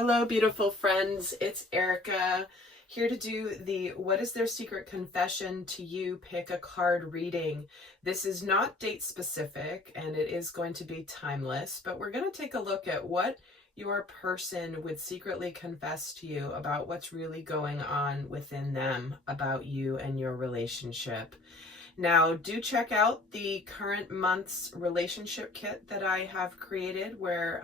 Hello, beautiful friends. It's Erika here to do the What is Their Secret Confession to You Pick a Card reading. This is not date specific and it is going to be timeless, but we're going to take a look at what your person would secretly confess to you about what's really going on within them, about you and your relationship. Now, do check out the current month's relationship kit that I have created, where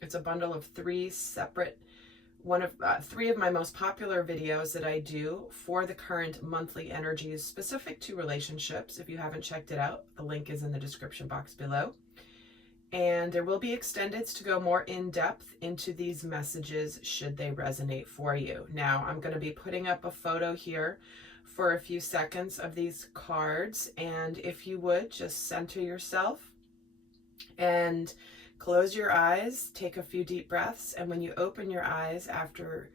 it's a bundle of three of my most popular videos that I do for the current monthly energies specific to relationships. If you haven't checked it out, the link is in the description box below. And there will be extendeds to go more in depth into these messages should they resonate for you. Now, I'm going to be putting up a photo here for a few seconds of these cards, and if you would just center yourself and close your eyes, take a few deep breaths, and when you open your eyes after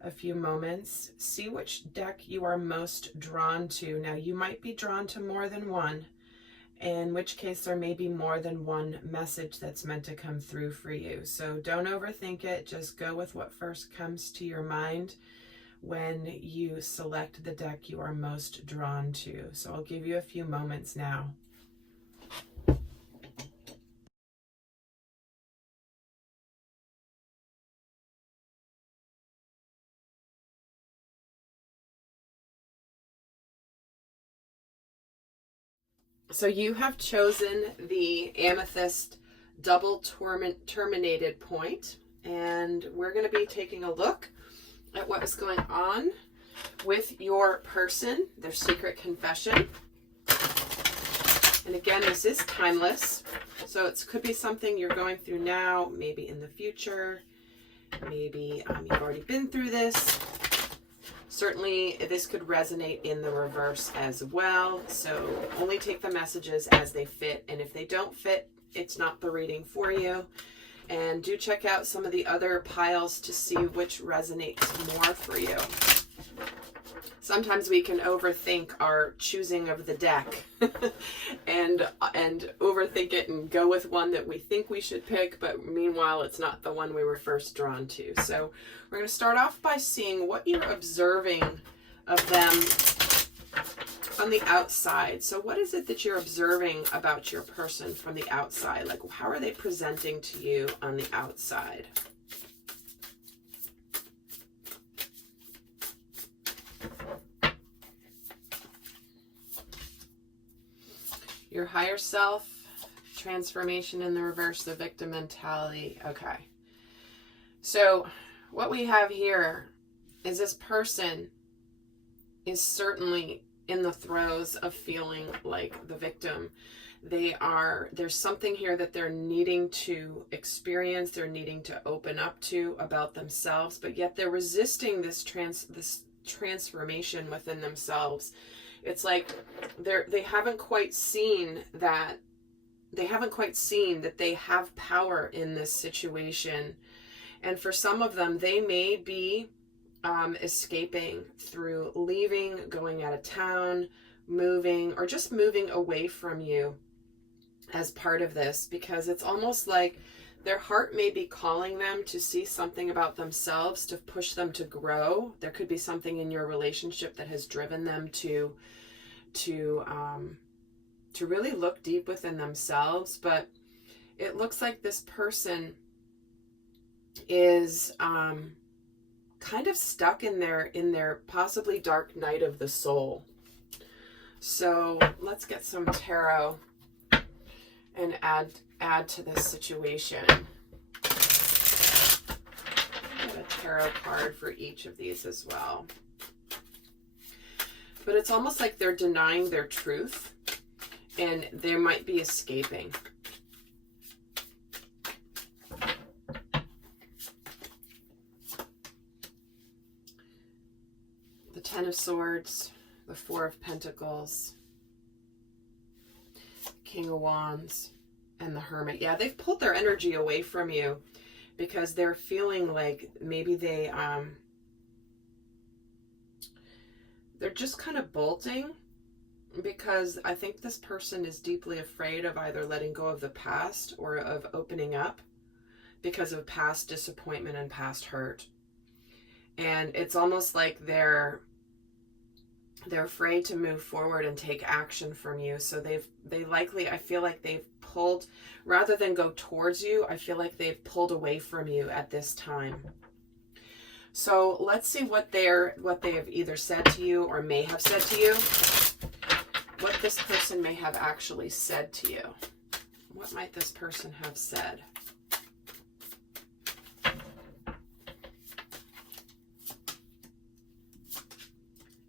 a few moments, see which deck you are most drawn to. Now, you might be drawn to more than one, in which case there may be more than one message that's meant to come through for you. So don't overthink it, just go with what first comes to your mind when you select the deck you are most drawn to. So I'll give you a few moments now. So you have chosen the Amethyst double terminated point, and we're going to be taking a look at what is going on with your person, their secret confession. And again, this is timeless, so it could be something you're going through now, maybe in the future, maybe you've already been through this. Certainly, this could resonate in the reverse as well, so only take the messages as they fit, and if they don't fit, it's not the reading for you. And do check out some of the other piles to see which resonates more for you. Sometimes we can overthink our choosing of the deck and overthink it and go with one that we think we should pick, but meanwhile it's not the one we were first drawn to. So we're going to start off by seeing what you're observing of them on the outside. So what is it that you're observing about your person from the outside? Like, how are they presenting to you on the outside? Your higher self, transformation in the reverse, the victim mentality. Okay. So what we have here is this person is certainly in the throes of feeling like the victim. There's something here that they're needing to experience, they're needing to open up to about themselves, but yet they're resisting this transformation within themselves. It's like they haven't quite seen that they have power in this situation. And for some of them, they may be escaping through leaving, going out of town, moving, or just moving away from you as part of this, because it's almost like their heart may be calling them to see something about themselves, to push them to grow. There could be something in your relationship that has driven them to really look deep within themselves. But it looks like this person is kind of stuck in their possibly dark night of the soul. So let's get some tarot and add to this situation. Get a tarot card for each of these as well. But it's almost like they're denying their truth and they might be escaping. The Ten of Swords, the Four of Pentacles, King of Wands, and the Hermit. Yeah, they've pulled their energy away from you because they're feeling like maybe they're just kind of bolting, because I think this person is deeply afraid of either letting go of the past or of opening up, because of past disappointment and past hurt. And it's almost like they're afraid to move forward and take action from you. So they likely, I feel like they've pulled, rather than go towards you, I feel like they've pulled away from you at this time. So let's see what they have either said to you or may have said to you. What this person may have actually said to you. What might this person have said?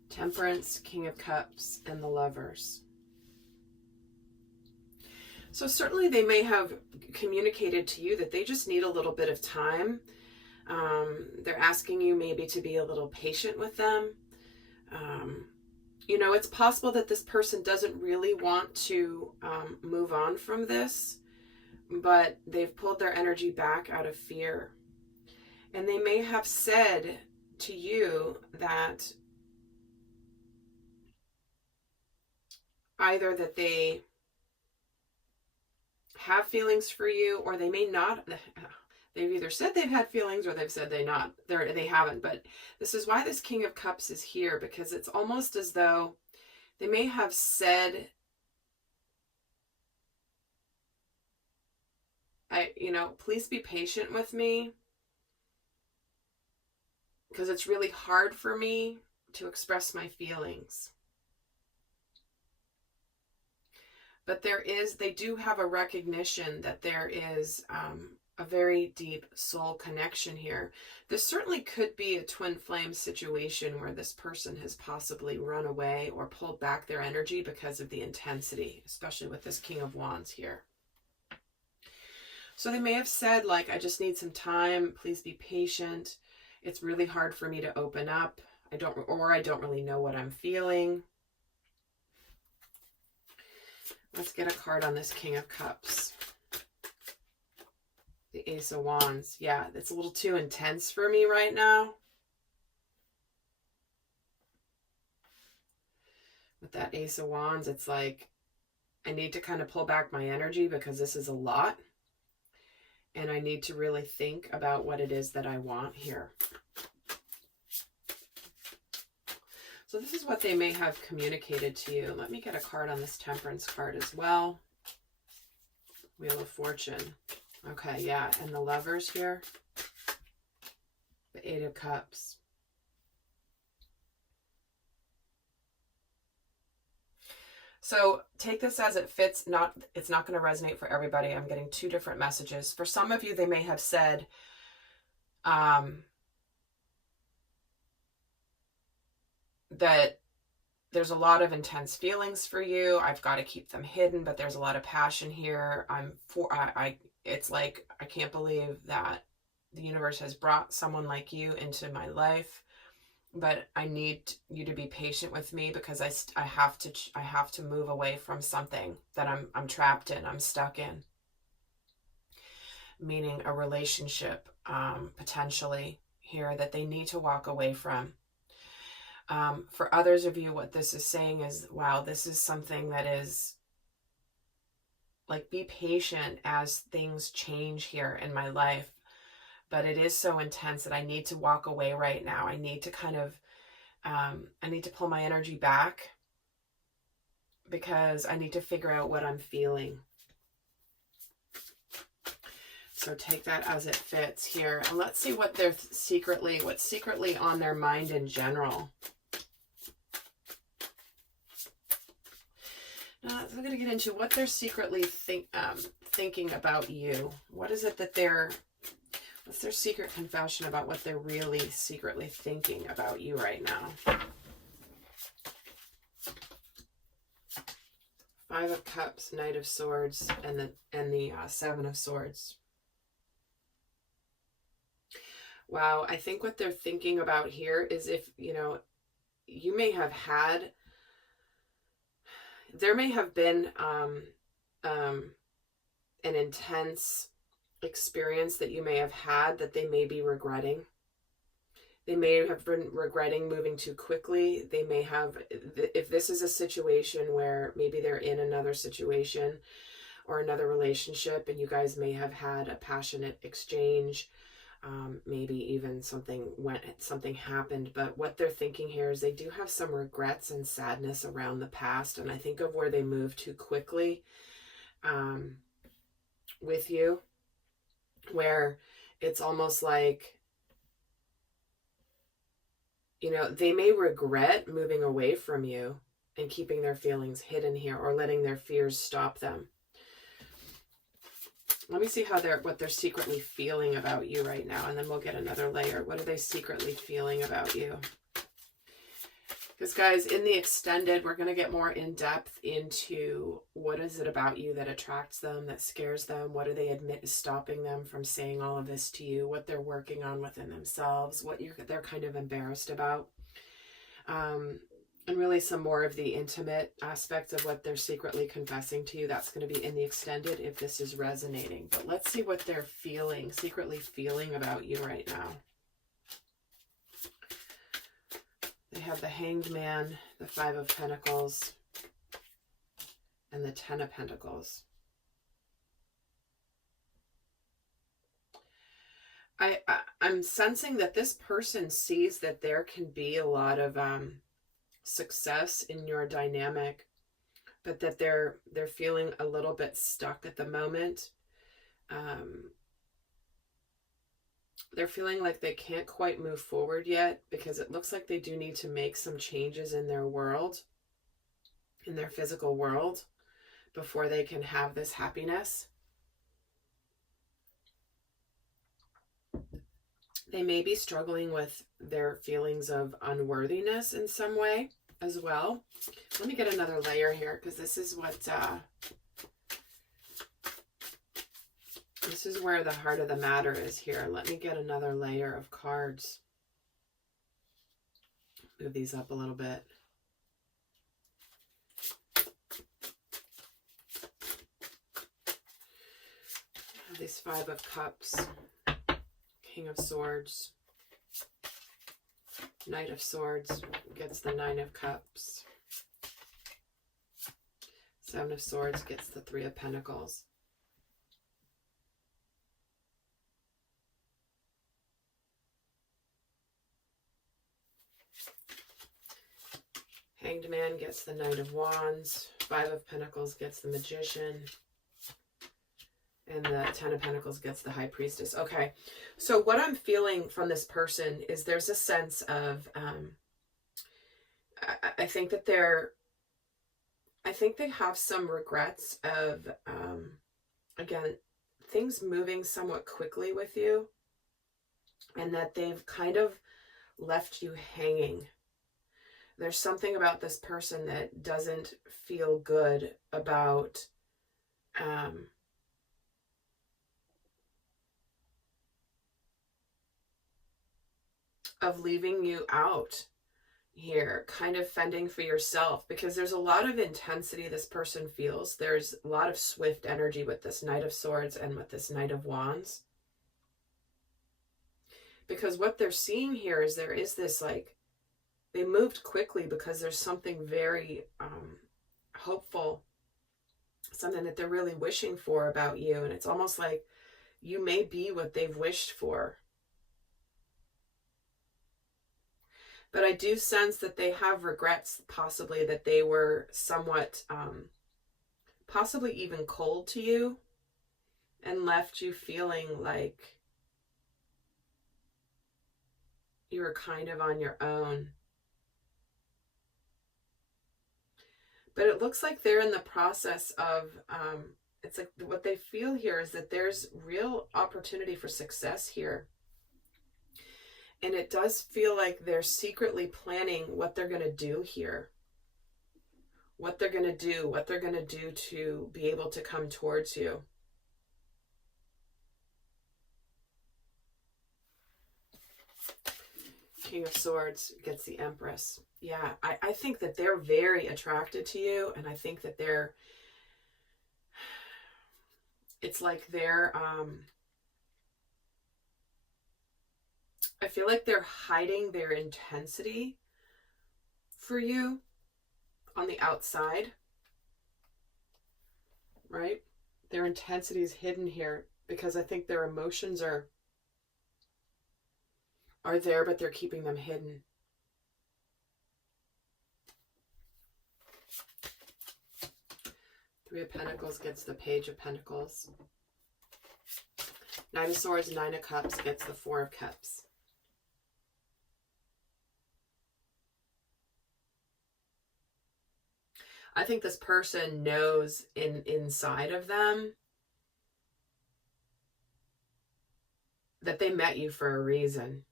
Temperance, King of Cups, and the Lovers. So certainly they may have communicated to you that they just need a little bit of time. They're asking you maybe to be a little patient with them. You know, it's possible that this person doesn't really want to move on from this, but they've pulled their energy back out of fear. And they may have said to you that either that they have feelings for you, or they may not. They've either said they've had feelings or they've said they haven't. But this is why this King of Cups is here, because it's almost as though they may have said, please be patient with me, because it's really hard for me to express my feelings. But they do have a recognition that there is a very deep soul connection here. This certainly could be a twin flame situation where this person has possibly run away or pulled back their energy because of the intensity, especially with this King of Wands here. So they may have said, like, I just need some time. Please be patient. It's really hard for me to open up. I don't really know what I'm feeling. Let's get a card on this King of Cups. The Ace of Wands. Yeah, it's a little too intense for me right now. With that Ace of Wands, it's like I need to kind of pull back my energy because this is a lot. And I need to really think about what it is that I want here. So this is what they may have communicated to you. Let me get a card on this Temperance card as well. Wheel of Fortune. Okay, yeah, and the Lovers here. The Eight of Cups. So take this as it fits. It's not going to resonate for everybody. I'm getting two different messages. For some of you, they may have said, that there's a lot of intense feelings for you. I've got to keep them hidden, but there's a lot of passion here. It's like, I can't believe that the universe has brought someone like you into my life, but I need you to be patient with me because I have to move away from something that I'm trapped in, I'm stuck in. Meaning a relationship, potentially here, that they need to walk away from. For others of you, what this is saying is, wow, this is something that is like, be patient as things change here in my life. But it is so intense that I need to walk away right now. I need to kind of, I need to pull my energy back because I need to figure out what I'm feeling. So take that as it fits here. And let's see what they're what's secretly on their mind in general. Now, we're going to get into what they're secretly thinking about you. What is it that what's their secret confession about what they're really secretly thinking about you right now? Five of Cups, Knight of Swords, and the Seven of Swords. Wow, I think what they're thinking about here is if, you may have had, there may have been an intense experience that you may have had that they may be regretting. They may have been regretting moving too quickly. They may have, if this is a situation where maybe they're in another situation or another relationship, and you guys may have had a passionate exchange. Maybe even something happened, but what they're thinking here is they do have some regrets and sadness around the past, and I think of where they moved too quickly with you, where it's almost like, you know, they may regret moving away from you and keeping their feelings hidden here, or letting their fears stop them. Let me see what they're secretly feeling about you right now, and then we'll get another layer. What are they secretly feeling about you? Because guys, in the extended, we're going to get more in depth into what is it about you that attracts them, that scares them. What do they admit is stopping them from saying all of this to you? What they're working on within themselves, what they're kind of embarrassed about. And really some more of the intimate aspects of what they're secretly confessing to you. That's going to be in the extended if this is resonating. But let's see what they're secretly feeling about you right now. They have the Hanged Man, the Five of Pentacles, and the Ten of Pentacles. I'm sensing that this person sees that there can be a lot of success in your dynamic, but that they're feeling a little bit stuck at the moment. They're feeling like they can't quite move forward yet, because it looks like they do need to make some changes in their world, in their physical world, before they can have this happiness. They may be struggling with their feelings of unworthiness in some way as well. Let me get another layer here, because this is what this is where the heart of the matter is here. Let me get another layer of cards. Move these up a little bit. These Five of Cups, King of Swords, Knight of Swords gets the Nine of Cups. Seven of Swords gets the Three of Pentacles. Hanged Man gets the Knight of Wands. Five of Pentacles gets the Magician. And the Ten of Pentacles gets the High Priestess. Okay, so what I'm feeling from this person is there's a sense of, I think that they have some regrets of, again, things moving somewhat quickly with you, and that they've kind of left you hanging. There's something about this person that doesn't feel good about, of leaving you out here, kind of fending for yourself, because there's a lot of intensity this person feels. There's a lot of swift energy with this Knight of Swords and with this Knight of Wands. Because what they're seeing here is there is this, like, they moved quickly because there's something very hopeful, something that they're really wishing for about you. And it's almost like you may be what they've wished for. But I do sense that they have regrets, possibly that they were somewhat, possibly even cold to you, and left you feeling like you were kind of on your own. But it looks like they're in the process of, it's like what they feel here is that there's real opportunity for success here. And it does feel like they're secretly planning what they're going to do here. What they're going to do to be able to come towards you. King of Swords gets the Empress. Yeah, I think that they're very attracted to you, and I think that it's like they're, I feel like they're hiding their intensity for you on the outside, right? Their intensity is hidden here because I think their emotions are there, but they're keeping them hidden. Three of Pentacles gets the Page of Pentacles. Knight of Swords, Nine of Cups gets the Four of Cups. I think this person knows inside of them that they met you for a reason,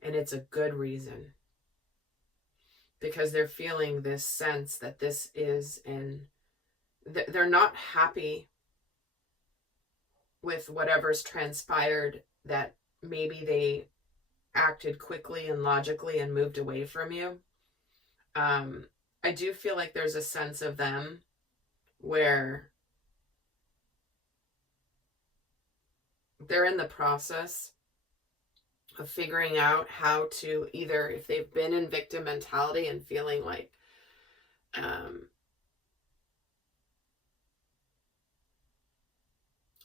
and it's a good reason, because they're feeling this sense that this is they're not happy with whatever's transpired, that maybe they acted quickly and logically and moved away from you. I do feel like there's a sense of them where they're in the process of figuring out how to, either if they've been in victim mentality and feeling like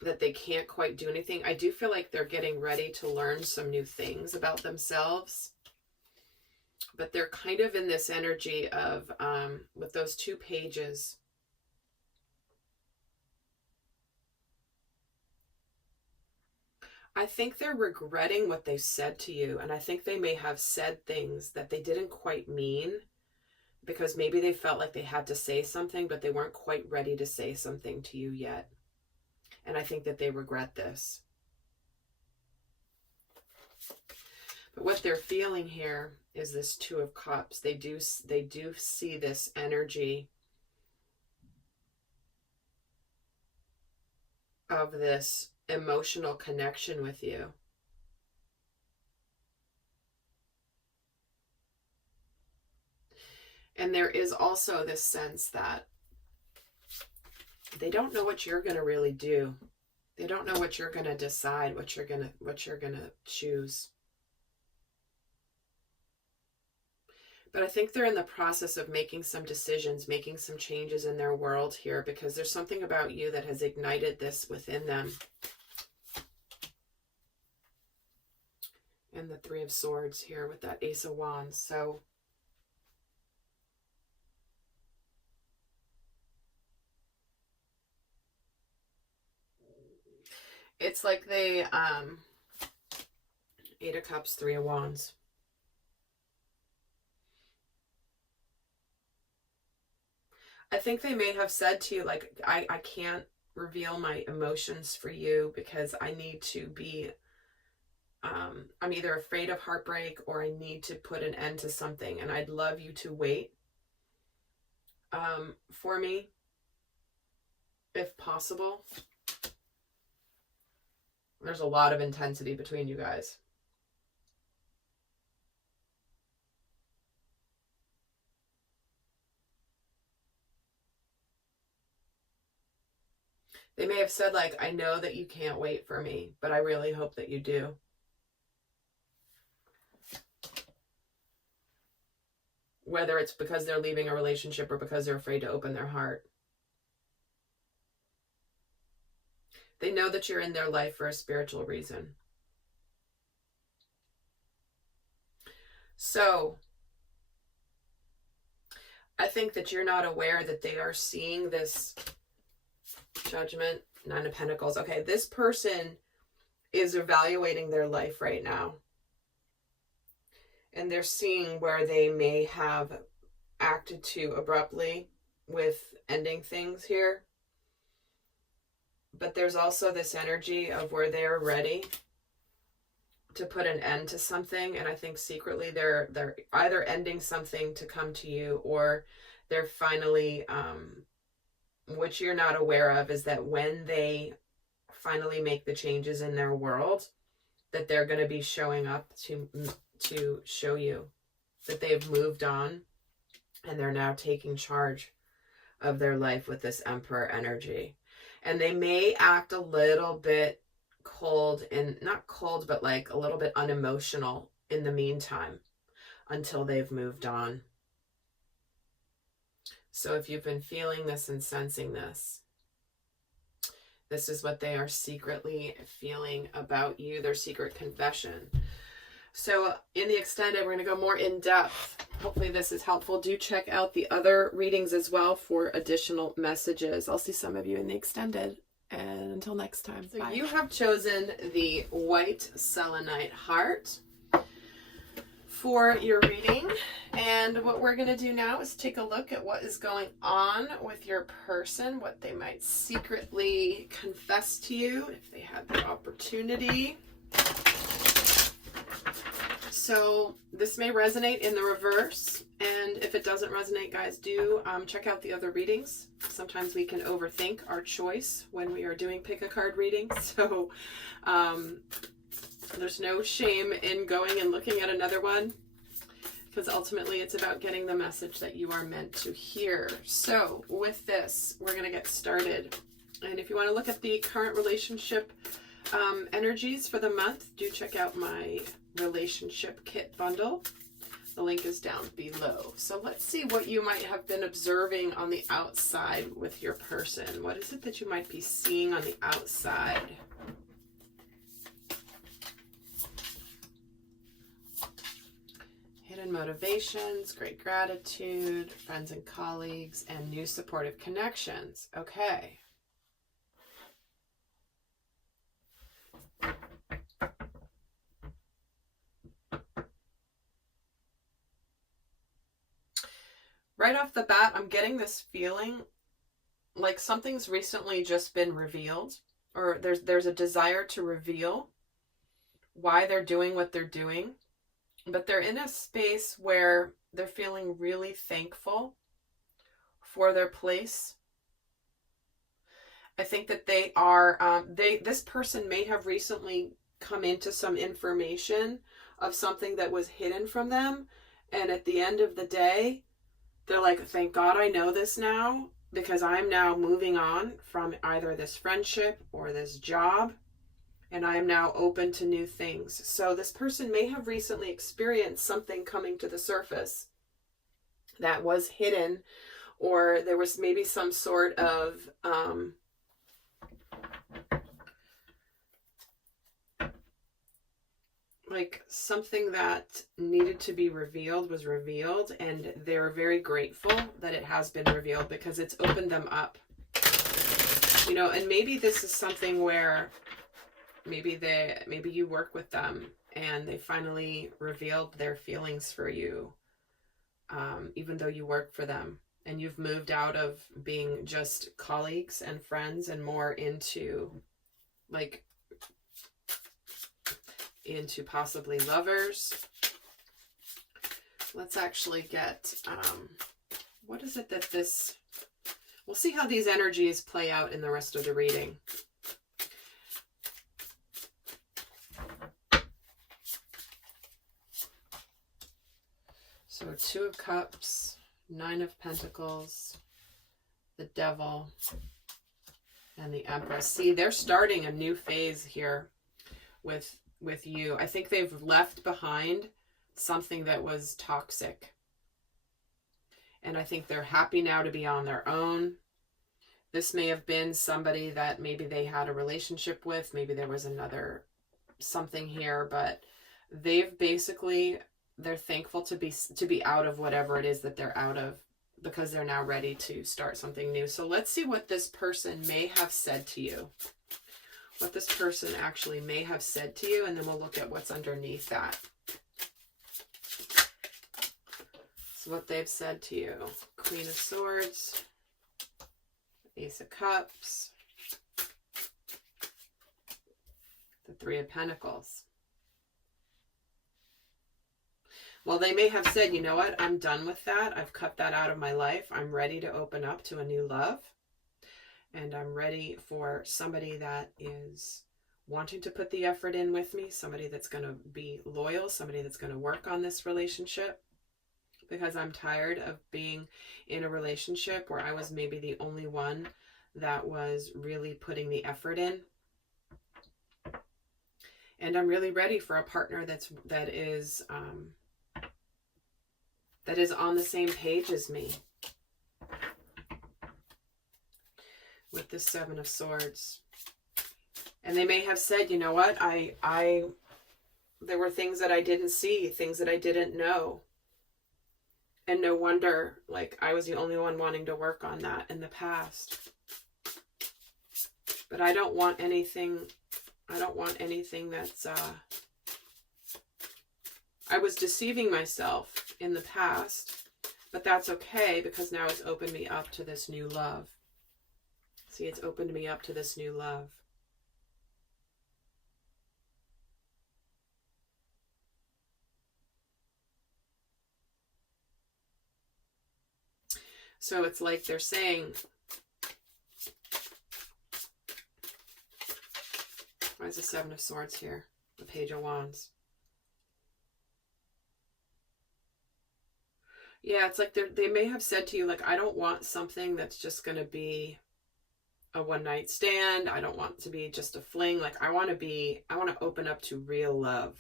that they can't quite do anything. I do feel like they're getting ready to learn some new things about themselves. But they're kind of in this energy of, with those two pages, I think they're regretting what they said to you. And I think they may have said things that they didn't quite mean, because maybe they felt like they had to say something, but they weren't quite ready to say something to you yet. And I think that they regret this. But what they're feeling here is this Two of Cups. They do see this energy of this emotional connection with you. And there is also this sense that they don't know what you're going to really do. They don't know what you're going to decide, what you're going to choose. But I think they're in the process of making some decisions, making some changes in their world here, because there's something about you that has ignited this within them. And the Three of Swords here with that Ace of Wands. So it's like they, Eight of Cups, Three of Wands. I think they may have said to you, like, I can't reveal my emotions for you because I need to be, I'm either afraid of heartbreak or I need to put an end to something, and I'd love you to wait for me, if possible. There's a lot of intensity between you guys. They may have said, like, I know that you can't wait for me, but I really hope that you do. Whether it's because they're leaving a relationship or because they're afraid to open their heart. They know that you're in their life for a spiritual reason. So I think that you're not aware that they are seeing this Judgment, Nine of Pentacles. Okay, this person is evaluating their life right now. And they're seeing where they may have acted too abruptly with ending things here. But there's also this energy of where they're ready to put an end to something. And I think secretly they're either ending something to come to you, or they're finally, what you're not aware of is that when they finally make the changes in their world, that they're going to be showing up to show you that they've moved on and they're now taking charge of their life with this Emperor energy. And they may act a little bit cold, and not cold, but like a little bit unemotional in the meantime until they've moved on. So if you've been feeling this and sensing this, This is what they are secretly feeling about you, their secret confession. So in the extended, we're going to go more in depth. Hopefully this is helpful. Do check out the other readings as well for additional messages. I'll see some of you in the extended. And until next time, so bye. You have chosen the white selenite heart for your reading. And what we're going to do now is take a look at what is going on with your person, what they might secretly confess to you if they had the opportunity. So this may resonate in the reverse, and if it doesn't resonate, guys, do check out the other readings. Sometimes we can overthink our choice when we are doing pick a card readings, so there's no shame in going and looking at another one, because ultimately it's about getting the message that you are meant to hear. So with this, we're going to get started. And if you want to look at the current relationship energies for the month, do check out my relationship kit bundle. The link is down below. So let's see what you might have been observing on the outside with your person. What is it that you might be seeing on the outside? Hidden motivations, great gratitude, friends and colleagues, and new supportive connections. Okay. Right off the bat, I'm getting this feeling like something's recently just been revealed, or there's a desire to reveal why they're doing what they're doing, but they're in a space where they're feeling really thankful for their place. I think that they are, this person may have recently come into some information of something that was hidden from them, and at the end of the day, they're like, thank God I know this now, because I'm now moving on from either this friendship or this job, and I am now open to new things. So this person may have recently experienced something coming to the surface that was hidden, or there was maybe some sort of like something that needed to be revealed was revealed, and they're very grateful that it has been revealed because it's opened them up. You know, and maybe this is something where maybe you work with them and they finally revealed their feelings for you, even though you work for them, and you've moved out of being just colleagues and friends and more into like into possibly lovers. Let's actually get, what is it that this, we'll see how these energies play out in the rest of the reading. So 2 of Cups, 9 of Pentacles, the Devil, and the Empress. See, they're starting a new phase here with you. I think they've left behind something that was toxic. And I think they're happy now to be on their own. This may have been somebody that maybe they had a relationship with. Maybe there was another something here, but they've basically, they're thankful to be out of whatever it is that they're out of, because they're now ready to start something new. So let's see what this person may have said to you. What this person actually may have said to you, and then we'll look at what's underneath that. So what they've said to you. Queen of Swords, Ace of Cups, the 3 of Pentacles. Well, they may have said, you know what, I'm done with that. I've cut that out of my life. I'm ready to open up to a new love. And I'm ready for somebody that is wanting to put the effort in with me, somebody that's going to be loyal, somebody that's going to work on this relationship, because I'm tired of being in a relationship where I was maybe the only one that was really putting the effort in. And I'm really ready for a partner that is on the same page as me. With the 7 of Swords, And they may have said, you know what, there were things that I didn't see, things that I didn't know. And no wonder, like, I was the only one wanting to work on that in the past. But I don't want anything that's, I was deceiving myself in the past, but that's okay because now it's opened me up to this new love. See, it's opened me up to this new love. So it's like they're saying, why is the Seven of Swords here? The Page of Wands. Yeah, it's like they may have said to you, like, I don't want something that's just going to be a one-night stand. I don't want it to be just a fling. Like, I want to open up to real love.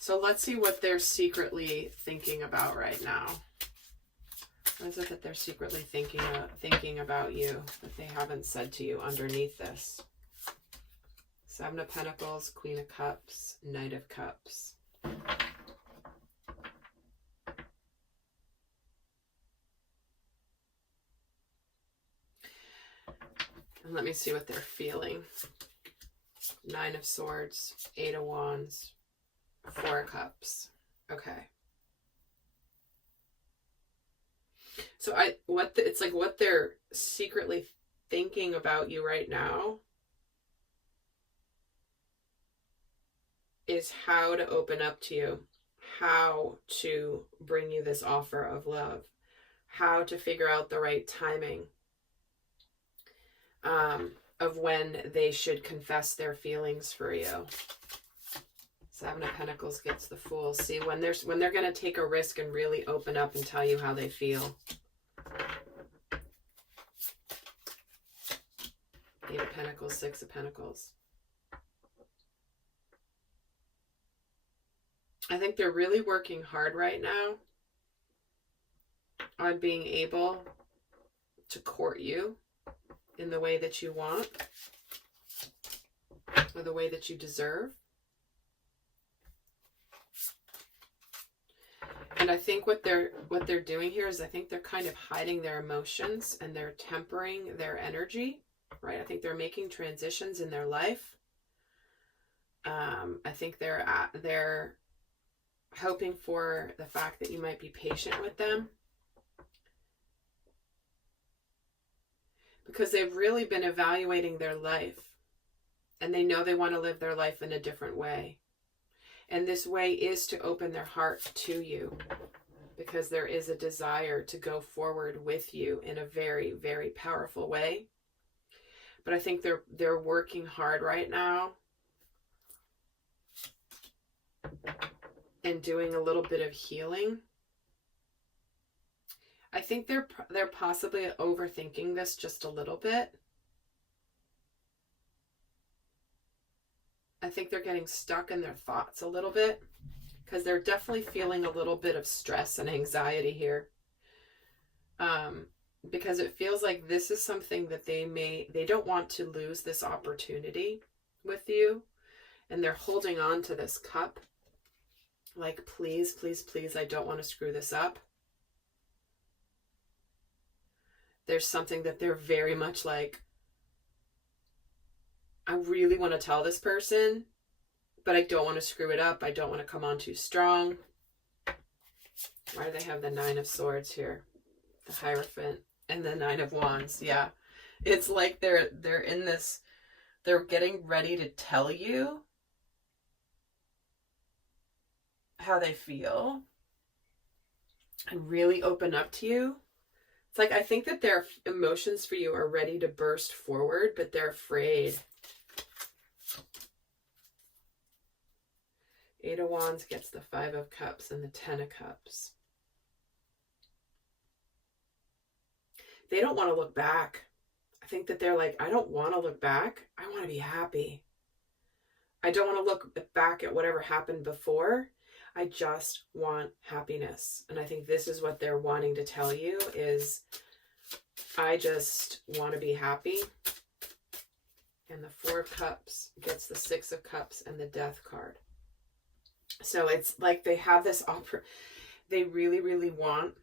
So let's see what they're secretly thinking about right now. What is it that they're secretly thinking about you that they haven't said to you underneath this? Seven of Pentacles, Queen of Cups, Knight of Cups. And let me see what they're feeling. Nine of Swords, Eight of Wands, Four of Cups. Okay. So it's like what they're secretly thinking about you right now is how to open up to you, how to bring you this offer of love, how to figure out the right timing of when they should confess their feelings for you. Seven of Pentacles gets the Fool. See, when they're going to take a risk and really open up and tell you how they feel. Eight of Pentacles, Six of Pentacles. I think they're really working hard right now on being able to court you in the way that you want or the way that you deserve. And I think what they're doing here is I think they're kind of hiding their emotions and they're tempering their energy, right? I think they're making transitions in their life. I think they're hoping for the fact that you might be patient with them, because they've really been evaluating their life and they know they want to live their life in a different way. And this way is to open their heart to you, because there is a desire to go forward with you in a very, very powerful way. But I think they're working hard right now and doing a little bit of healing. I think they're possibly overthinking this just a little bit. I think they're getting stuck in their thoughts a little bit because they're definitely feeling a little bit of stress and anxiety here. Because it feels like this is something that they don't want to lose this opportunity with you. And they're holding on to this cup. Like, please, please, please, I don't want to screw this up. There's something that they're very much like, I really want to tell this person, but I don't want to screw it up. I don't want to come on too strong. Why do they have the Nine of Swords here? The Hierophant and the Nine of Wands. Yeah. It's like they're in this, they're getting ready to tell you how they feel and really open up to you. It's like, I think that their emotions for you are ready to burst forward, but they're afraid. Eight of Wands gets the Five of Cups and the Ten of Cups. They don't want to look back. I think that they're like, I don't want to look back. I want to be happy. I don't want to look back at whatever happened before. I just want happiness. And I think this is what they're wanting to tell you is, I just want to be happy. And the Four of Cups gets the Six of Cups and the Death card. So it's like they have this offer. They really, really want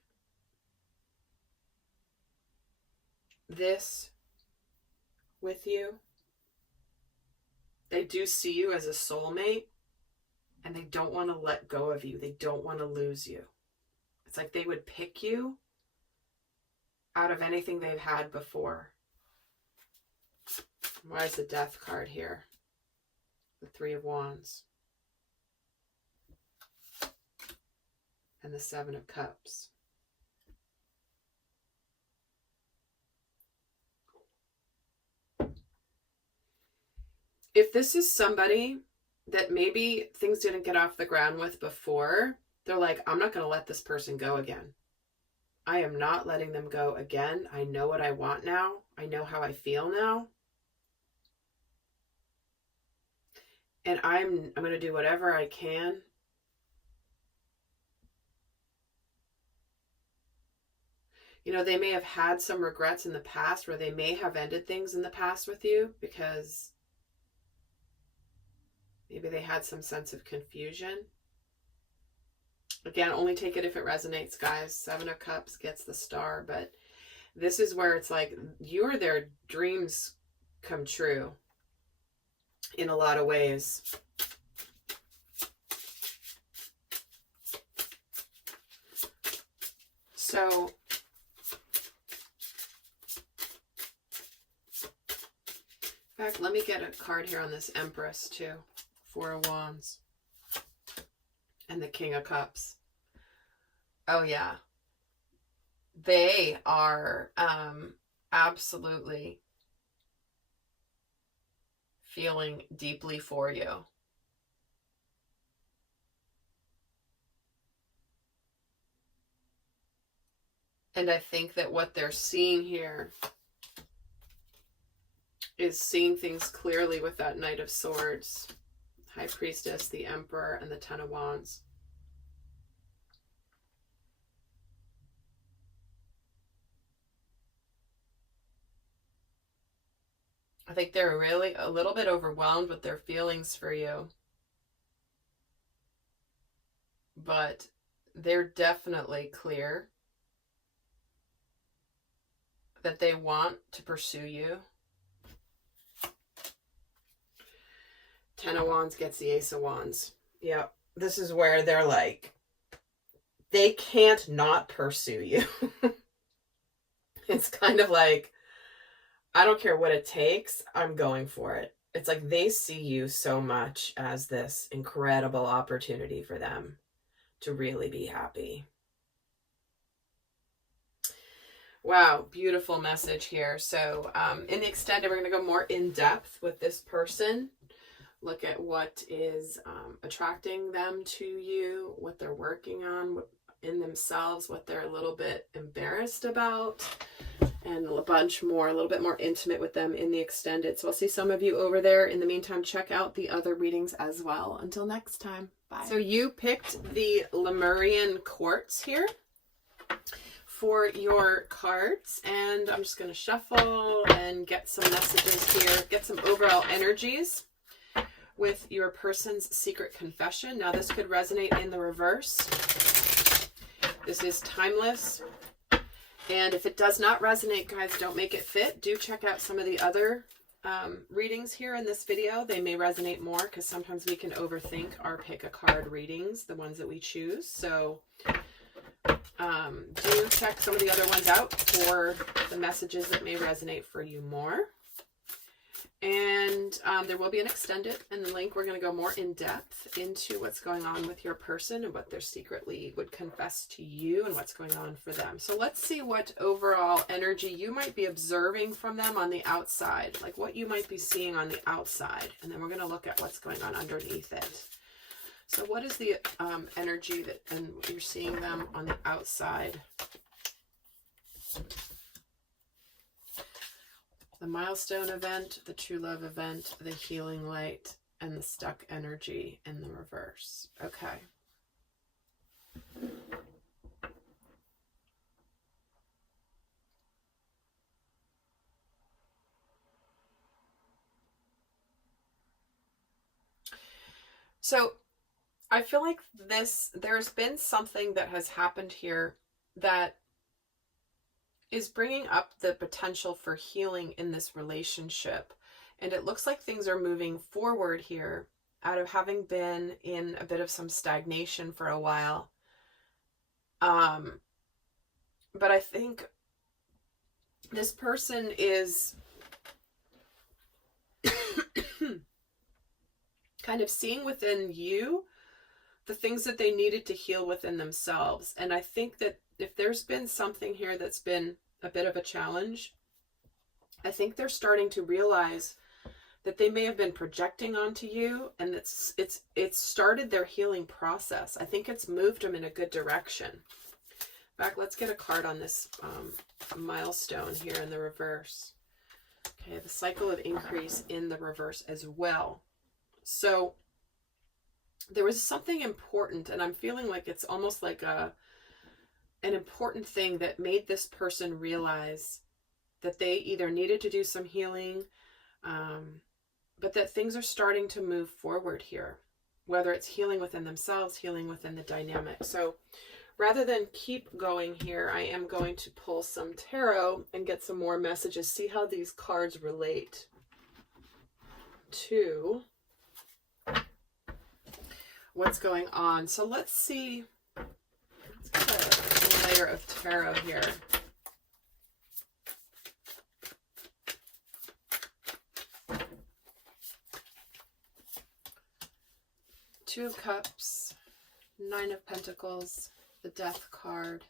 this with you. They do see you as a soulmate, and they don't want to let go of you. They don't want to lose you. It's like they would pick you out of anything they've had before. Why is the Death card here? The Three of Wands. And the Seven of Cups. If this is somebody that maybe things didn't get off the ground with before, they're like, I'm not going to let this person go again. I am not letting them go again. I know what I want now. I know how I feel now. And I'm going to do whatever I can. You know, they may have had some regrets in the past, where they may have ended things in the past with you because maybe they had some sense of confusion. Again, only take it if it resonates, guys. Seven of Cups gets the Star, but this is where it's like you're their dreams come true in a lot of ways. So in fact, let me get a card here on this Empress too. Four of Wands. And the King of Cups. Oh yeah. They are absolutely feeling deeply for you. And I think that what they're seeing here is seeing things clearly with that Knight of Swords, High Priestess, the Emperor, and the Ten of Wands. I think they're really a little bit overwhelmed with their feelings for you. But they're definitely clear that they want to pursue you. Ten of Wands gets the Ace of Wands. Yeah, this is where they're like, they can't not pursue you. It's kind of like, I don't care what it takes, I'm going for it. It's like they see you so much as this incredible opportunity for them to really be happy. Wow, beautiful message here. So in the extended, we're going to go more in depth with this person. Look at what is attracting them to you, what they're working on in themselves, what they're a little bit embarrassed about, and a bunch more, a little bit more intimate with them in the extended. So I'll see some of you over there. In the meantime, check out the other readings as well. Until next time, bye. So you picked the Lemurian quartz here for your cards, and I'm just going to shuffle and get some messages here, get some overall energies with your person's secret confession. Now this could resonate in the reverse. This is timeless. And if it does not resonate, guys, don't make it fit. Do check out some of the other readings here in this video. They may resonate more because sometimes we can overthink our pick a card readings, the ones that we choose. So do check some of the other ones out for the messages that may resonate for you more. And there will be an extended in the link. We're going to go more in depth into what's going on with your person and what they secretly would confess to you and what's going on for them. So let's see what overall energy you might be observing from them on the outside, like what you might be seeing on the outside. And then we're going to look at what's going on underneath it. So what is the energy that and you're seeing them on the outside? The milestone event, the true love event, the healing light, and the stuck energy in the reverse. Okay. So I feel like there's been something that has happened here that is bringing up the potential for healing in this relationship. And it looks like things are moving forward here out of having been in a bit of some stagnation for a while. But I think this person is kind of seeing within you the things that they needed to heal within themselves. And I think that if there's been something here that's been a bit of a challenge, I think they're starting to realize that they may have been projecting onto you, and it's started their healing process. I think it's moved them in a good direction. In fact, let's get a card on this milestone here in the reverse. Okay, the cycle of increase in the reverse as well. So there was something important, and I'm feeling like it's almost like an important thing that made this person realize that they either needed to do some healing, but that things are starting to move forward here, whether it's healing within themselves, healing within the dynamic. So rather than keep going here, I am going to pull some tarot and get some more messages, see how these cards relate to what's going on. So let's see. Let's get a layer of tarot here. Two of Cups, Nine of Pentacles, the Death card,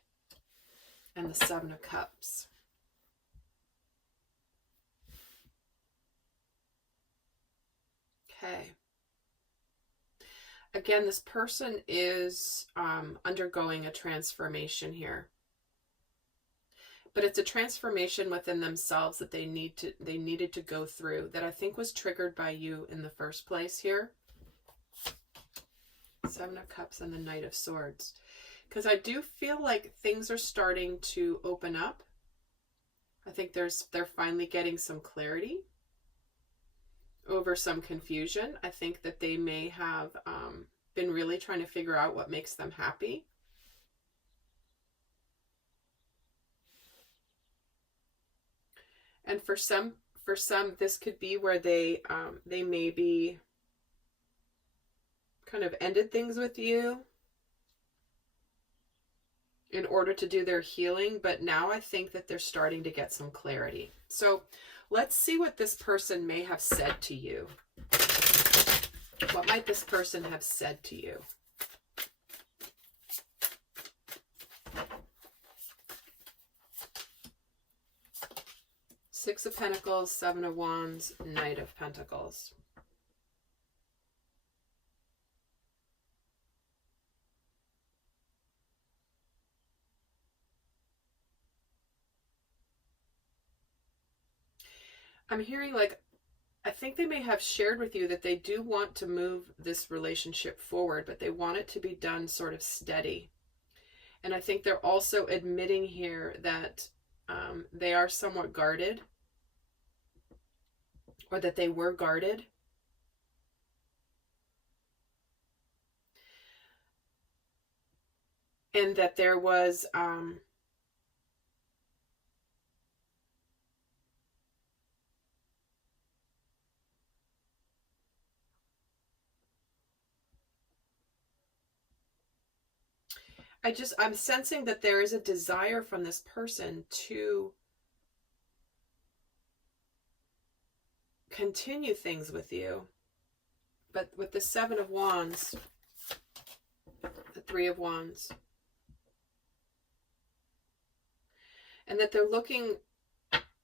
and the Seven of Cups. Okay. Again, this person is undergoing a transformation here. But it's a transformation within themselves that they needed to go through, that I think was triggered by you in the first place here. Seven of Cups and the Knight of Swords. Because I do feel like things are starting to open up. I think they're finally getting some clarity over some confusion. I think that they may have been really trying to figure out what makes them happy. And for some, this could be where they maybe kind of ended things with you in order to do their healing, but now I think that they're starting to get some clarity. So let's see what this person may have said to you. What might this person have said to you? Six of Pentacles, Seven of Wands, Knight of Pentacles. I'm hearing like, I think they may have shared with you that they do want to move this relationship forward, but they want it to be done sort of steady. And I think they're also admitting here that they are somewhat guarded, or that they were guarded. And that there was I'm sensing that there is a desire from this person to continue things with you. But with the Seven of Wands, the Three of Wands, and that they're looking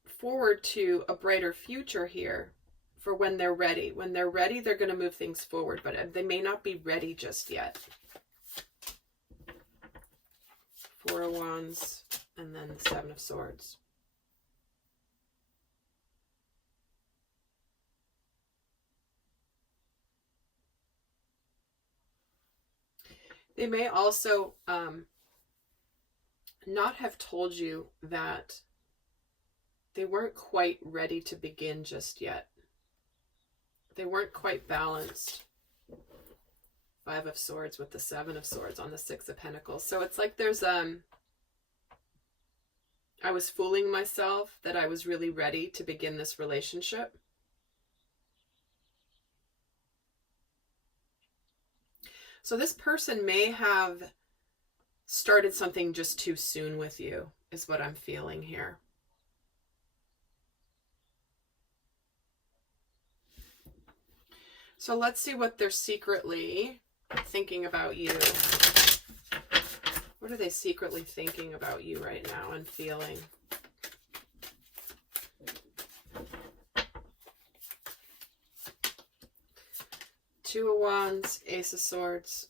forward to a brighter future here for when they're ready. When they're ready, they're going to move things forward, but they may not be ready just yet. Four of Wands, and then the Seven of Swords. They may also not have told you that they weren't quite ready to begin just yet. They weren't quite balanced. Five of Swords with the Seven of Swords on the Six of Pentacles. So it's like there's, I was fooling myself that I was really ready to begin this relationship. So this person may have started something just too soon with you, is what I'm feeling here. So let's see what they're secretly thinking about you. What are they secretly thinking about you right now and feeling? Two of Wands, Ace of Swords,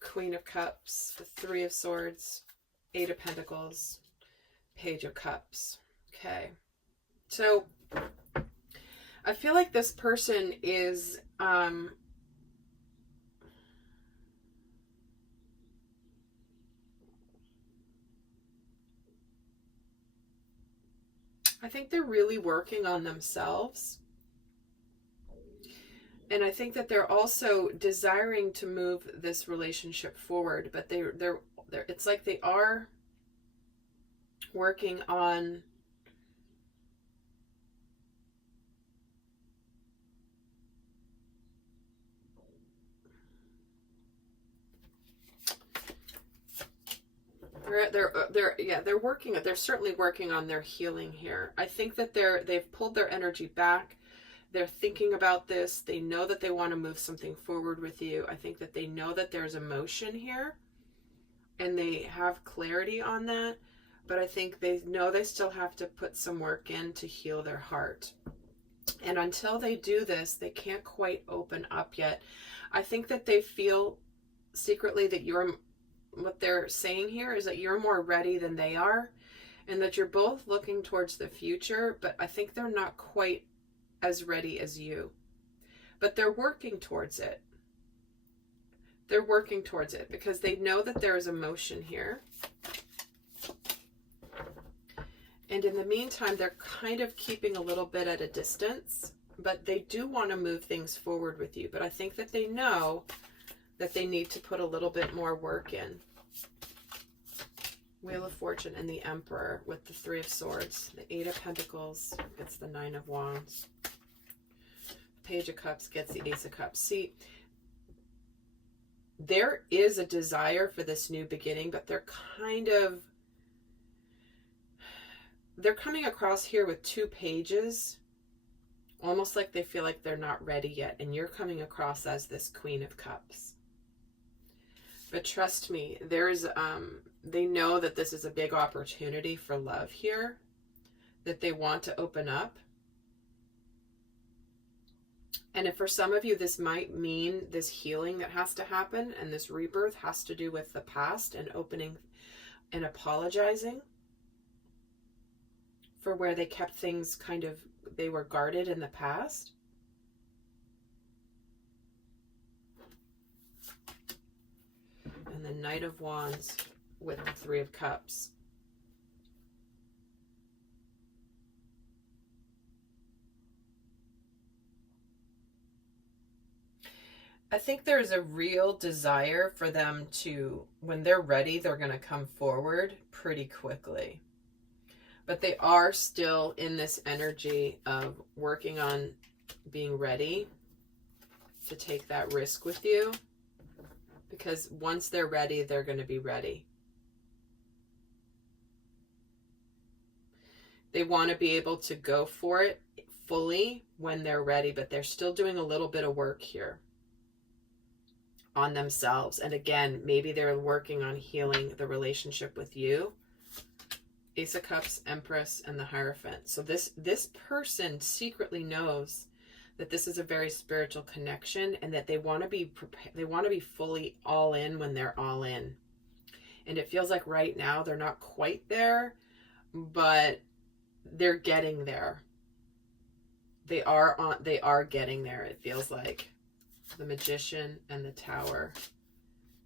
Queen of Cups, the Three of Swords, Eight of Pentacles, Page of Cups. Okay. So I feel like this person is I think they're really working on themselves. And I think that they're also desiring to move this relationship forward, but they're it's like they are working on they're certainly working on their healing here. I think that they've pulled their energy back. They're thinking about this. They know that they want to move something forward with you. I think that they know that there's emotion here and they have clarity on that. But I think they know they still have to put some work in to heal their heart. And until they do this, they can't quite open up yet. I think that they feel secretly that what they're saying here is that you're more ready than they are, and that you're both looking towards the future, but I think they're not quite as ready as you. But they're working towards it. They're working towards it because they know that there is emotion here. And in the meantime, they're kind of keeping a little bit at a distance, but they do want to move things forward with you. But I think that they know that they need to put a little bit more work in. Wheel of Fortune and the Emperor with the Three of Swords. The Eight of Pentacles gets the Nine of Wands. Page of Cups gets the Ace of Cups. See, there is a desire for this new beginning, but they're coming across here with two pages, almost like they feel like they're not ready yet, and you're coming across as this Queen of Cups. But trust me, they know that this is a big opportunity for love here, that they want to open up. And if for some of you, this might mean this healing that has to happen, and this rebirth has to do with the past and opening and apologizing for where they kept things they were guarded in the past. And the Knight of Wands with the Three of Cups. I think there's a real desire for them to, when they're ready, they're going to come forward pretty quickly. But they are still in this energy of working on being ready to take that risk with you. Because once they're ready, they're going to be ready. They want to be able to go for it fully when they're ready, but they're still doing a little bit of work here on themselves. And again, maybe they're working on healing the relationship with you. Ace of Cups, Empress, and the Hierophant. So this person secretly knows that this is a very spiritual connection, and that they want to be fully all in when they're all in. And it feels like right now they're not quite there, but they're getting there. They are getting there, it feels like. The Magician and the Tower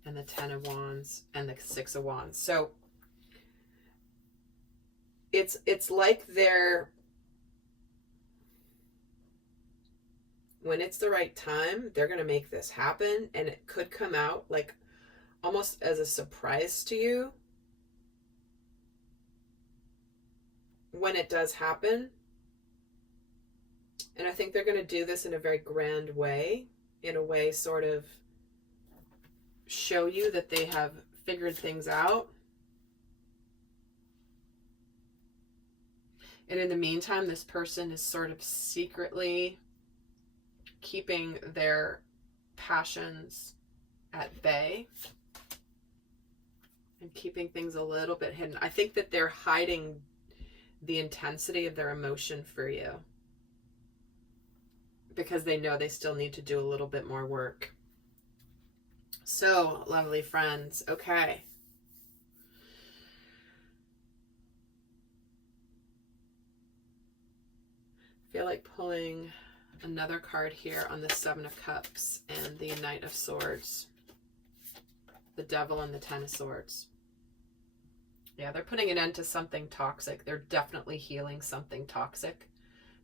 and the Ten of Wands and the Six of Wands. So it's like they're when it's the right time, they're going to make this happen, and it could come out like almost as a surprise to you when it does happen. And I think they're going to do this in a very grand way, in a way sort of show you that they have figured things out. And in the meantime, this person is sort of secretly keeping their passions at bay and keeping things a little bit hidden. I think that they're hiding the intensity of their emotion for you because they know they still need to do a little bit more work. So, lovely friends, okay. I feel like pulling another card here on the Seven of Cups and the Knight of Swords, the Devil and the Ten of Swords. Yeah, they're putting an end to something toxic. They're definitely healing something toxic,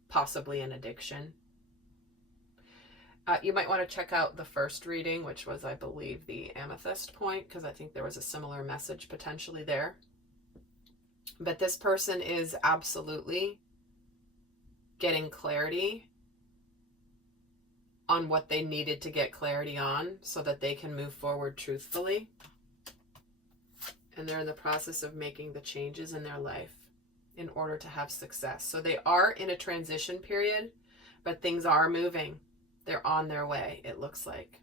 possibly an addiction. You might want to check out the first reading, which was, I believe, the Amythest point, because I think there was a similar message potentially there. But this person is absolutely getting clarity on what they needed to get clarity on so that they can move forward truthfully. And they're in the process of making the changes in their life in order to have success. So they are in a transition period, but things are moving. They're on their way, it looks like.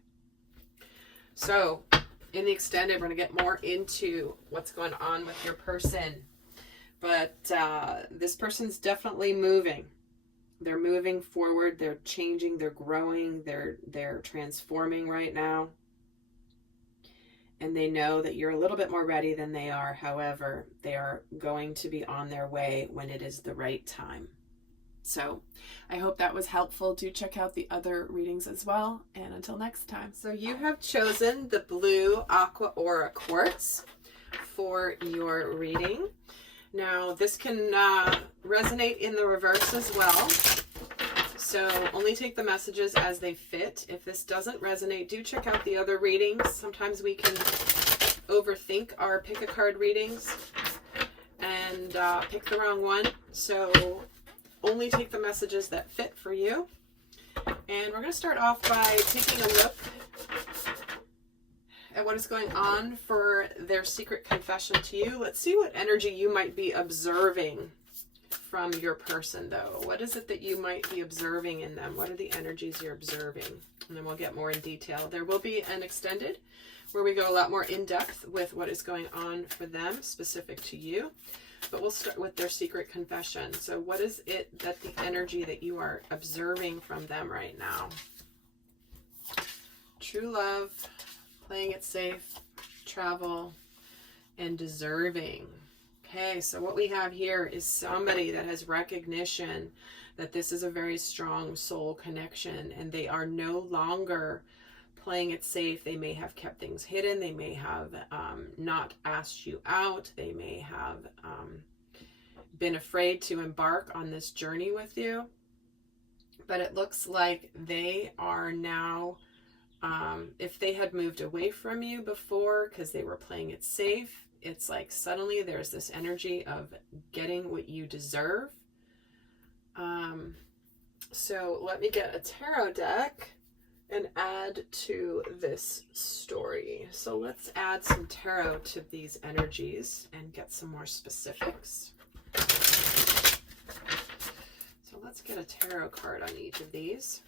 So in the extended, we're going to get more into what's going on with your person. But this person's definitely moving. They're moving forward. They're changing. They're growing. They're transforming right now. And they know that you're a little bit more ready than they are. However, they are going to be on their way when it is the right time. So I hope that was helpful. Do check out the other readings as well. And until next time. So you have chosen the blue Aqua Aura Quartz for your reading. Now this can resonate in the reverse as well. So only take the messages as they fit. If this doesn't resonate, do check out the other readings. Sometimes we can overthink our pick a card readings and pick the wrong one. So only take the messages that fit for you. And we're going to start off by taking a look at what is going on for their secret confession to you. Let's see what energy you might be observing from your person, though. What is it that you might be observing in them? What are the energies you're observing? And then we'll get more in detail. There will be an extended where we go a lot more in depth with what is going on for them, specific to you. But we'll start with their secret confession. So what is it that the energy that you are observing from them right now? True love, playing it safe, travel, and deserving. Okay, so what we have here is somebody that has recognition that this is a very strong soul connection, and they are no longer playing it safe. They may have kept things hidden. They may have not asked you out. They may have been afraid to embark on this journey with you. But it looks like they are now, if they had moved away from you before because they were playing it safe, it's like suddenly there's this energy of getting what you deserve. So let me get a tarot deck and add to this story. So let's add some tarot to these energies and get some more specifics. So let's get a tarot card on each of these.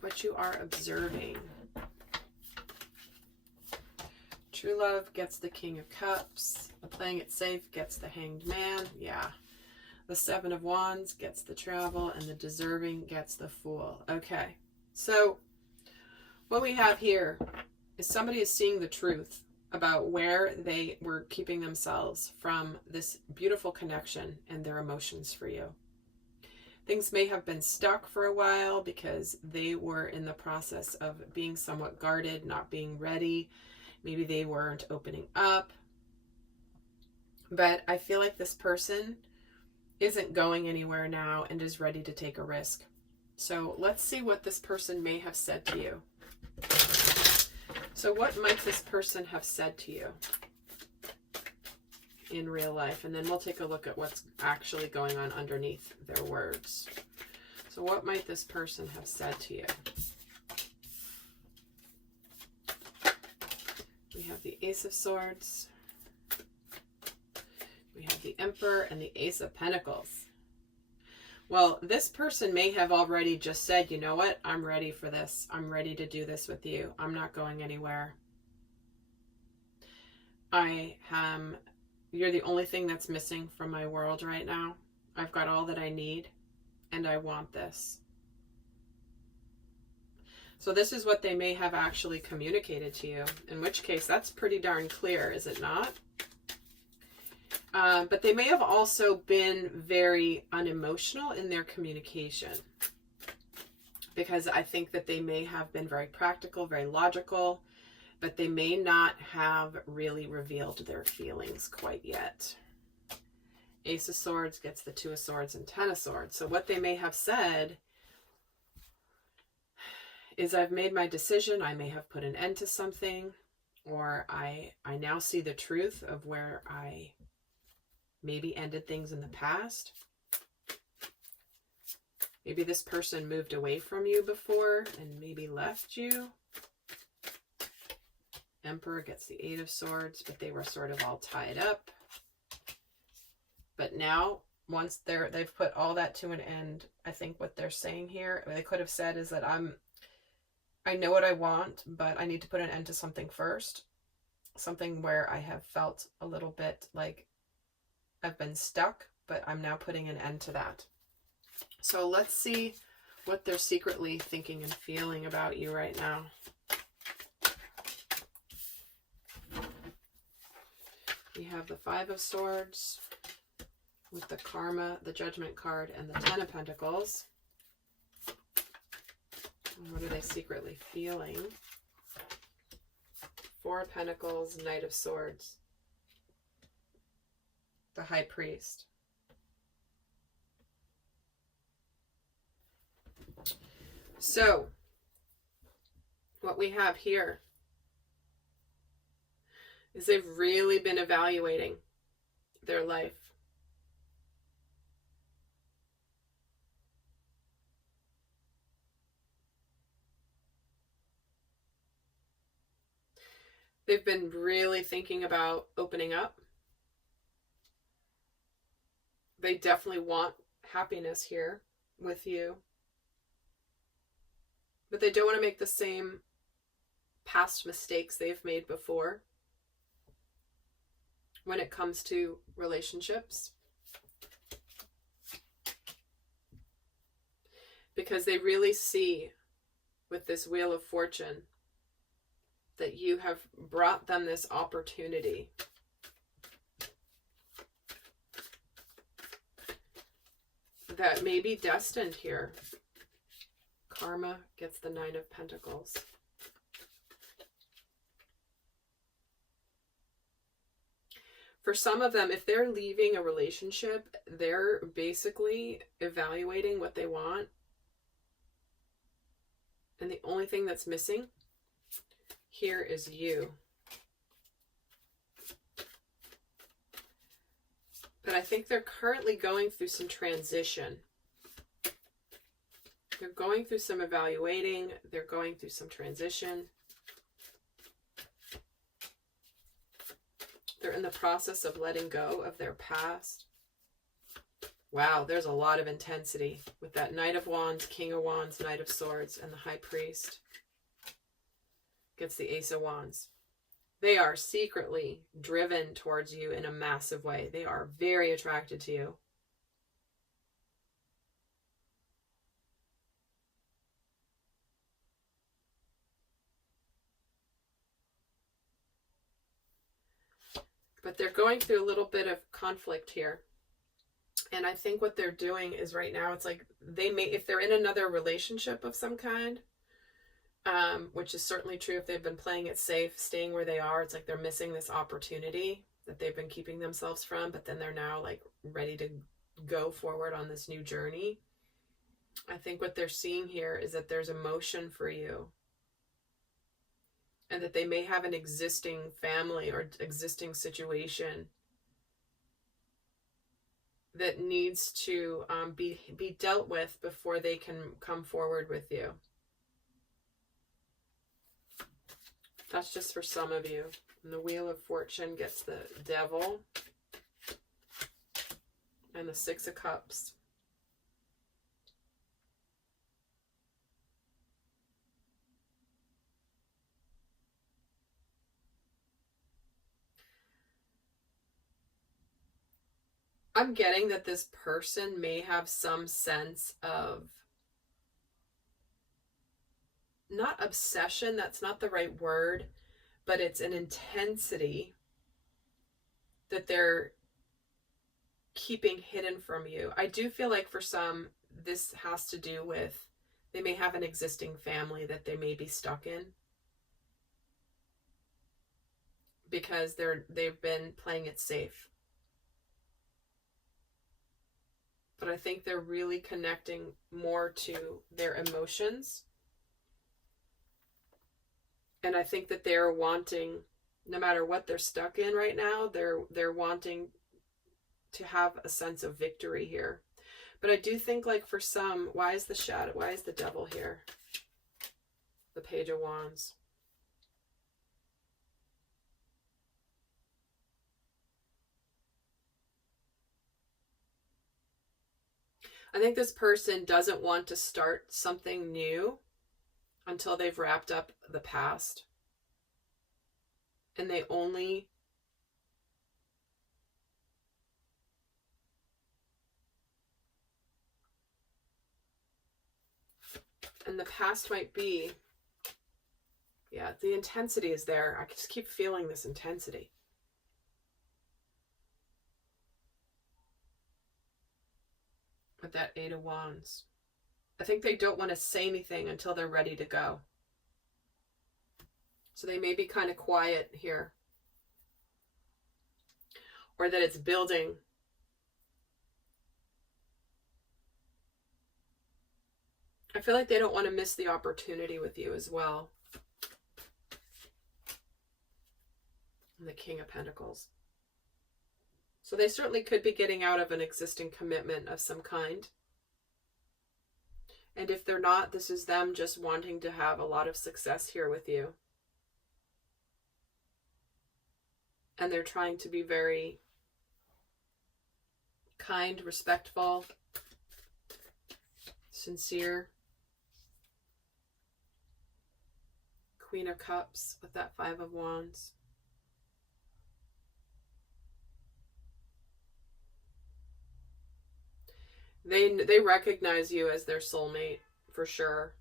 What you are observing. True love gets the King of Cups. The playing it safe gets the Hanged Man. Yeah. The Seven of Wands gets the Travel, and the deserving gets the Fool. Okay. So what we have here is somebody is seeing the truth about where they were keeping themselves from this beautiful connection and their emotions for you. Things may have been stuck for a while because they were in the process of being somewhat guarded, not being ready. Maybe they weren't opening up. But I feel like this person isn't going anywhere now and is ready to take a risk. So let's see what this person may have said to you. So what might this person have said to you in real life? And then we'll take a look at what's actually going on underneath their words. So what might this person have said to you? We have the Ace of Swords. We have the Emperor and the Ace of Pentacles. Well, this person may have already just said, you know what? I'm ready for this. I'm ready to do this with you. I'm not going anywhere. You're the only thing that's missing from my world right now. I've got all that I need, and I want this. So this is what they may have actually communicated to you, in which case that's pretty darn clear, is it not? But they may have also been very unemotional in their communication, because I think that they may have been very practical, very logical, but they may not have really revealed their feelings quite yet. Ace of Swords gets the Two of Swords and Ten of Swords. So what they may have said is, I've made my decision. I may have put an end to something, or I now see the truth of where I maybe ended things in the past. Maybe this person moved away from you before and maybe left you. Emperor gets the Eight of Swords, but they were sort of all tied up. But now, once they've put all that to an end, I think what they're saying here, what they could have said is that I know what I want, but I need to put an end to something first. Something where I have felt a little bit like I've been stuck, but I'm now putting an end to that. So let's see what they're secretly thinking and feeling about you right now. We have the Five of Swords with the Karma, the Judgment card, and the Ten of Pentacles. And what are they secretly feeling? Four of Pentacles, Knight of Swords, the High Priest. So, what we have here is they've really been evaluating their life. They've been really thinking about opening up. They definitely want happiness here with you. But they don't want to make the same past mistakes they've made before when it comes to relationships. Because they really see with this Wheel of Fortune that you have brought them this opportunity that may be destined here. Karma gets the Nine of Pentacles. For some of them, if they're leaving a relationship, they're basically evaluating what they want. And the only thing that's missing here is you. But I think they're currently going through some transition. They're going through some evaluating. They're going through some transition. They're in the process of letting go of their past. Wow, there's a lot of intensity with that Knight of Wands, King of Wands, Knight of Swords, and the High Priest. Gets the Ace of Wands. They are secretly driven towards you in a massive way. They are very attracted to you. But they're going through a little bit of conflict here. And I think what they're doing is right now, it's like they may, if they're in another relationship of some kind, which is certainly true if they've been playing it safe, staying where they are, it's like they're missing this opportunity that they've been keeping themselves from, but then they're now like ready to go forward on this new journey. I think what they're seeing here is that there's emotion for you, and that they may have an existing family or existing situation that needs to be dealt with before they can come forward with you. That's just for some of you. And the Wheel of Fortune gets the Devil and the Six of Cups. I'm getting that this person may have some sense of, not obsession, that's not the right word, but it's an intensity that they're keeping hidden from you. I do feel like for some, this has to do with, they may have an existing family that they may be stuck in because they've been playing it safe. But I think they're really connecting more to their emotions. And I think that they're wanting, no matter what they're stuck in right now, they're wanting to have a sense of victory here. But I do think, like, for some, why is the Devil here? The Page of Wands. I think this person doesn't want to start something new until they've wrapped up the past. And they only and the past might be, yeah, the intensity is there. I just keep feeling this intensity. With that Eight of Wands. I think they don't want to say anything until they're ready to go. So they may be kind of quiet here. Or that it's building. I feel like they don't want to miss the opportunity with you as well. And the King of Pentacles. So they certainly could be getting out of an existing commitment of some kind. And if they're not, this is them just wanting to have a lot of success here with you. And they're trying to be very kind, respectful, sincere. Queen of Cups with that Five of Wands. They recognize you as their soulmate, for sure.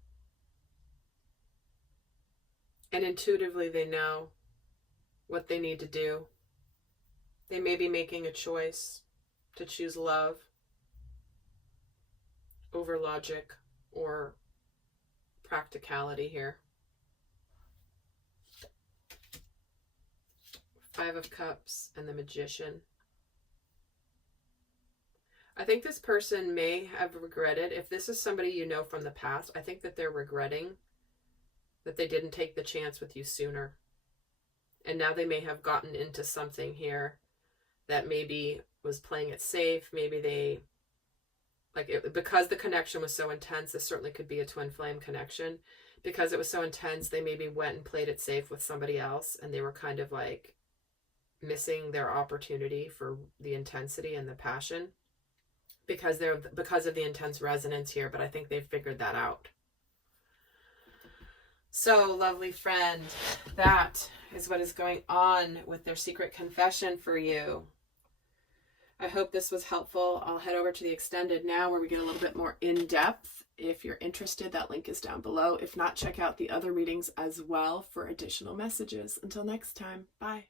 And intuitively they know what they need to do. They may be making a choice to choose love over logic or practicality here. Five of Cups and the Magician. I think this person may have regretted, if this is somebody you know from the past, I think that they're regretting that they didn't take the chance with you sooner. And now they may have gotten into something here that maybe was playing it safe. Maybe they, because the connection was so intense, this certainly could be a twin flame connection. Because it was so intense, they maybe went and played it safe with somebody else, and they were kind of like missing their opportunity for the intensity and the passion. Because of the intense resonance here, but I think they've figured that out. So, lovely friend, that is what is going on with their secret confession for you. I hope this was helpful. I'll head over to the extended now where we get a little bit more in depth. If you're interested, that link is down below. If not, check out the other readings as well for additional messages. Until next time, bye.